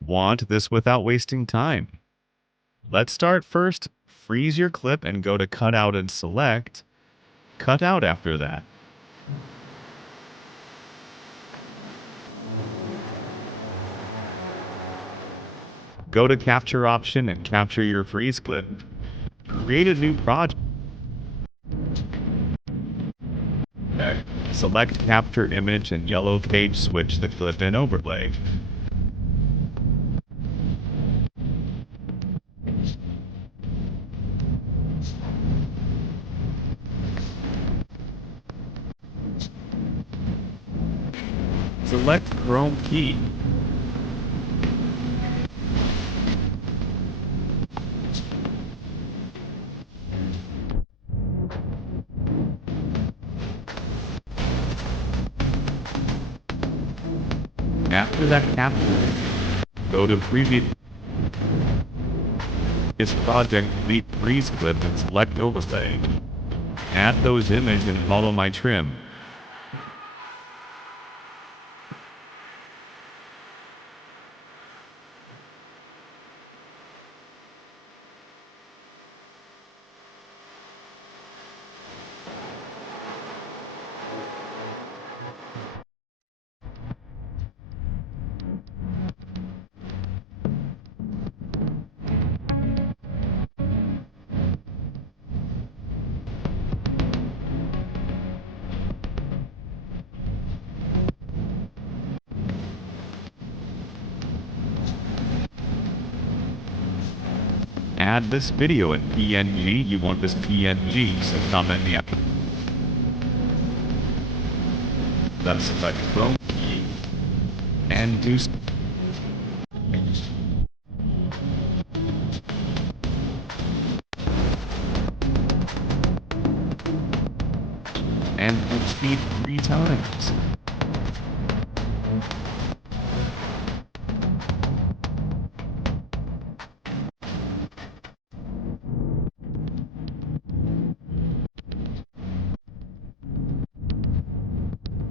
Want this without wasting time? Let's start first. Freeze your clip and go to Cutout and select Cutout after that. Go to Capture option and capture your freeze clip. Create a new project. Select Capture Image and yellow page, switch the clip in overlay. Select Chrome key. After that capture, go to Preview. This project delete freeze clip and select Overlay. Add those images and follow my trim. Add this video in PNG. You want this PNG, so comment the app. Then select Chrome key and do and speed 3 times.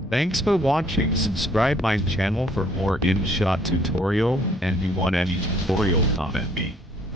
Thanks for watching. Subscribe my channel for more InShot tutorial, and if you want any tutorial, comment me.